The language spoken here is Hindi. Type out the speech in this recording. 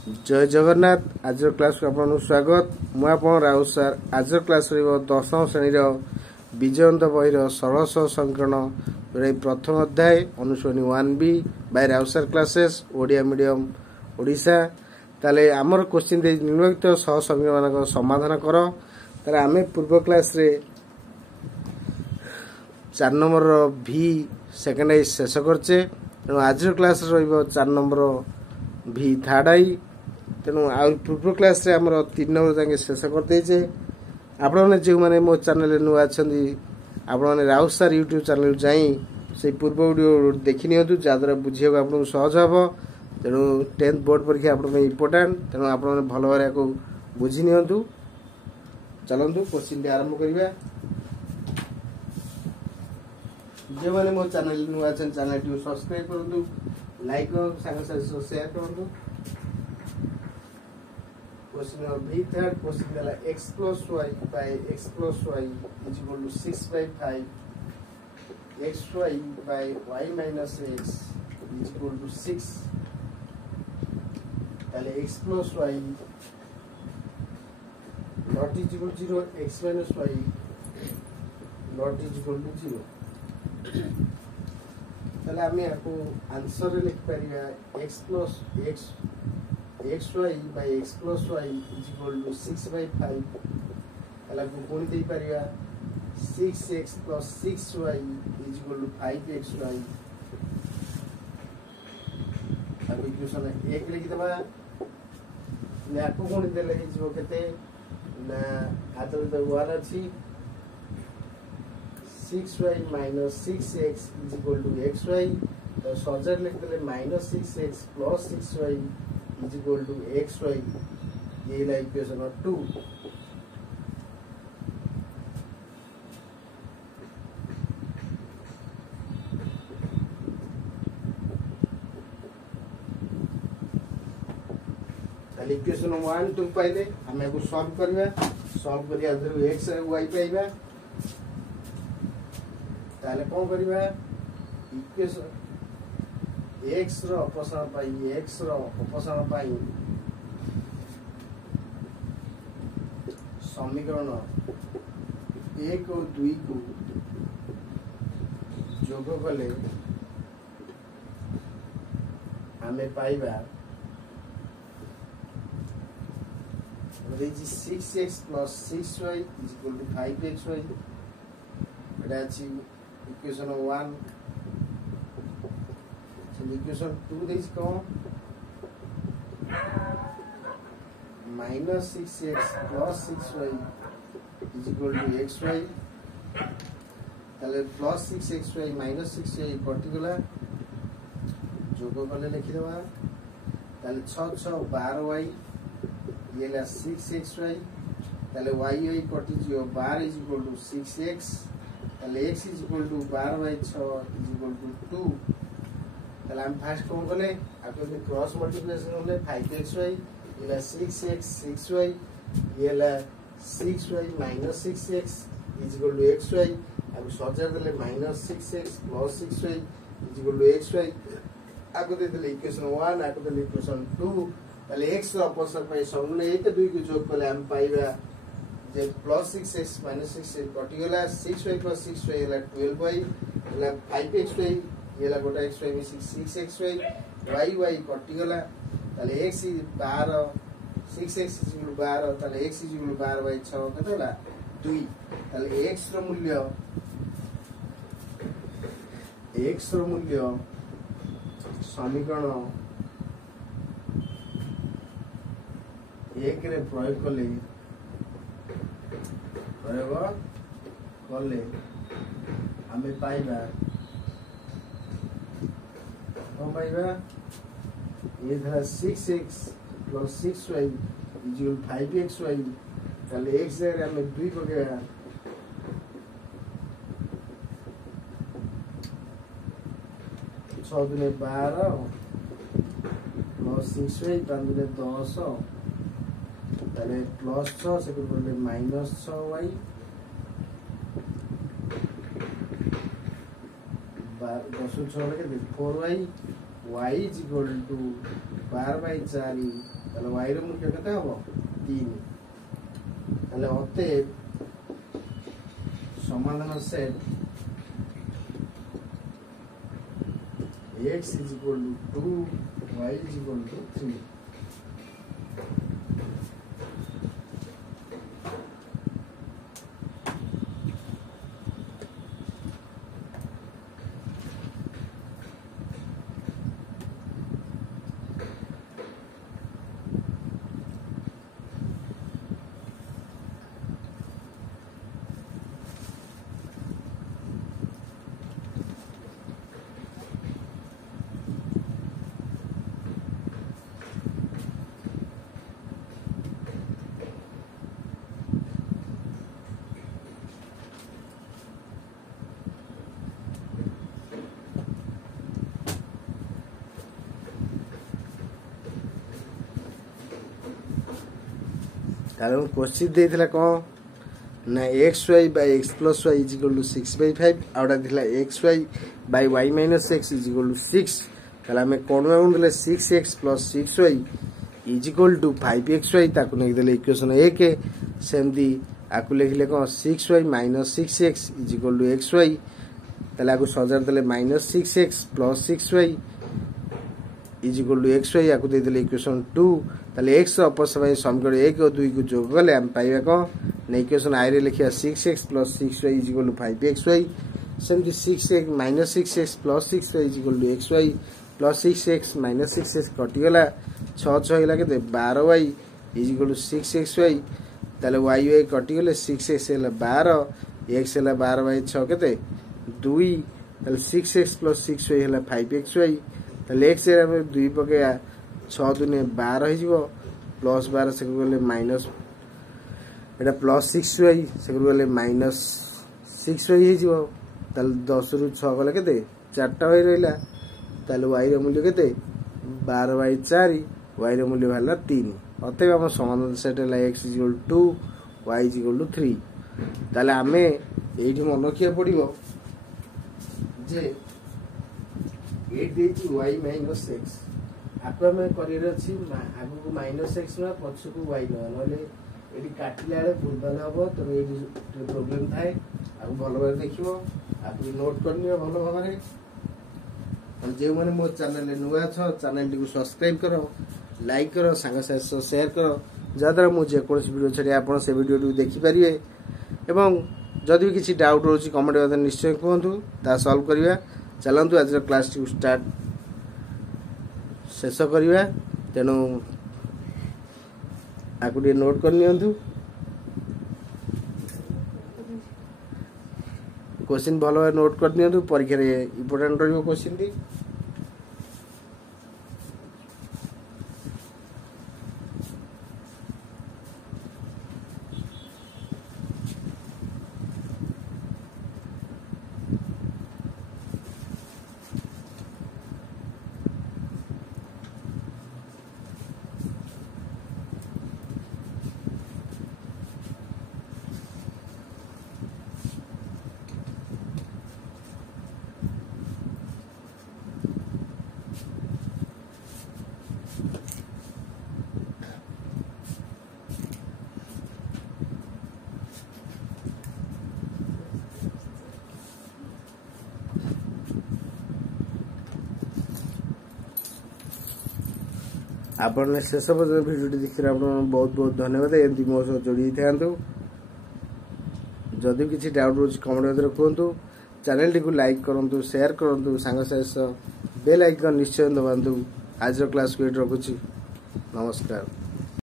जय जगन्नाथ। आज क्लास को आपन स्वागत। मु आपन राउत सर। आज क्लास रहिबो 10वीं श्रेणी रो विजयवंत बहिर सरल संकरण प्रथम अध्याय अनुश्रेणी 1B by Raut sir classes Odia medium Odisha. ताले हमर क्वेश्चन दे निम्नलिखित सह समीकरण मानक समाधान करो। ताले आमे पूर्व क्लास रे 4 नंबर रो भी सेकंड आई शेष करछे। तेणु आज क्लास रहिबो 4 नंबर भी थर्ड आई। तेणु आ पूर्व क्लास रे हमर 3 नंबर जाके शेष कर देछे। आपण माने जे माने मो चैनल नुआ अछंदी आपण माने राउत सर YouTube चैनल जाई से पूर्व वीडियो देखि नियंतु जादरा बुझियो आपन सहज हबो। तेणु 10th बोर्ड परीक्षा आपण में इंपोर्टेंट। तेणु आपण माने भलो भारे को बुझि नियंतु। चलंतु क्वेश्चन आरंभ करिबा। जे माने मो चैनल नुआ अछन चैनल को सब्सक्राइब करंतु, लाइक और संग साथ शेयर करंतु। क्वेश्चन बी थर्ड क्वेश्चन देला x plus y by x plus y is equal to 6 by 5 xy by y minus x is equal to 6। ताले x plus y not is equal to 0, x minus y not is equal to 0। ताले आमे आपको आंसर रे लिख परिया x plus xy by x plus y is equal to 6 by 5। ताले को कोन दे परिया 6x plus 6y is equal to 5xy। अब इक्वेशन 1 लिखि दबा। ने आपको कोन देले हि जो केते ना आतो तो 1 अछि 6y minus 6x is equal to xy। तो सॉल्व लिख देले -6x plus 6y is equal to xy। ये ला इक्वेशन 2। ताले इक्वेशन 1 2 पाइले हमें को सॉल्व करबा। सॉल्व करिया दरु x और y पाइबा। ताले कोन करबा इक्वेशन x रो अपसरण पाई x रो अपसरण पाई समीकरण 1 और 2 को जोग कले हमें पाइबा 6x plus 6y is equal to 5xy। एटा अछि इक्वेशन 1। इक्वेशन 2 दिस को -6x plus 6y is equal to xy। ताले plus 6xy minus 6y कटिगला जोग कले लिखि देबा। ताले 6 6 12y ये ला 6xy। ताले y कटि जियो 12 is equal to 6x। ताले x is equal to 12 by 6 is equal to 2। ताले हम फर्स्ट कोन कले आपको क्रॉस मल्टीप्लिकेशन होले 5xy ये ला 6x 6y ये ला 6y minus 6x is equal to xy। अब सॉल्व देले -6x plus 6y is equal to xy। आपको दे देले इक्वेशन 1 आपको दे इक्वेशन 2। ताले x रो अपसरण पाई समले 1 2 को जोग कले हम पाइबा जे plus 6x minus 6x कटिगला 6y plus 6y ये ला 12y ये ला 5xy ये ला गोटा xy में 6xy y कटिगला। ताले x 12 6x is equal to 12 ताले x is equal to 12 by 6 कतला 2। ताले x रो मूल्य समीकरण 1 रे प्रयोग कले हमें पाइबा कौन पाइबा ये था 6x plus 6y is equal to 5xy। ताले x जगह हमें 2 पकेगा 6 दुने 12 plus 6y 5 दुने 10 ताले plus 6 से को बोले minus 6y 10 6 के 4y y is equal to 12/4 তাহলে y র মূল্য কত হবে 3 তাহলে অতএব সমাধান set x is equal to 2 y is equal to 3 कारण क्वेश्चन देथिला कोन ना xy by x plus y is equal to 6/5 आउडा थिला xy by y minus x is equal to 6 तला हमें कोन में देले 6x plus 6y is equal to 5xy ताकु नै देले इक्वेशन 1 सेमदी आकु लिखले कोन 6y minus 6x is equal to xy तला आकु सजार देले minus 6x plus 6y is equal to xy आकु दे देले इक्वेशन 2 ताले x अपर समय समीकरण 1 और 2 को जोग गले हम पाइबा को ने इक्वेशन i रे लिखिया 6x plus 6y is equal to 5xy सेमती 6x minus 6x plus 6y is equal to xy plus 6x minus 6x कटि गला 6 6 होला के 12y is equal to 6xy ताले y कटि गले 6x होला 12 x होला 12/6 केते 2 ताले 6x plus 6y होला 5xy ताले x रे हम 2 पकेया 6 दुने 12 हो जिवो प्लस 12 से गले माइनस एटा प्लस 6y से गले माइनस 6y हो जिवो ताले 10 रु 6 गले केते 4टा होई रहला ताले y रे मूल्य केते 12/4 y रे मूल्य भाला 3 अतएव हम समाधान सेट ला x = 2 y = 3 ताले हमें एठी मन किया पड़िबो जे 8 देची y - x आपको में करियर अछि आगु को -x ना पछ को y ना नले एडी काटिला रे भूलभाल हबो तो एडी प्रॉब्लम थाए आगु भलो भाबे देखिबो आपन नोट करनियो भलो भाबे और जे माने मो चैनल ले नुवा छ चैनल को सब्सक्राइब करो लाइक करो संग साथ शेयर करो जादरा मो जे कोन वीडियो छडे आपन से वीडियो देखि परिबे एवं जदि भी किछि डाउट रोची कमेंट में निश्चय कहंतु ता सॉल्व करिया चलंतु आज क्लास को स्टार्ट शेष करिया तेनु आकुडी नोट कर नियंतु क्वेश्चन भलो नोट कर नियंतु परीक्षा रे इंपोर्टेंट रहिबो क्वेश्चन दी आपने शेष पर्यटन भिडियो देखिए बहुत बहुत धन्यवाद एमती मो सह जोड़ी था जदि किसी डाउट रोज कमेंट कहतु चैनल टी को लाइक करूँ शेयर करूँ सांग बेल आइकन निश्चय दबातु आज क्लास को रखुच्छी नमस्कार।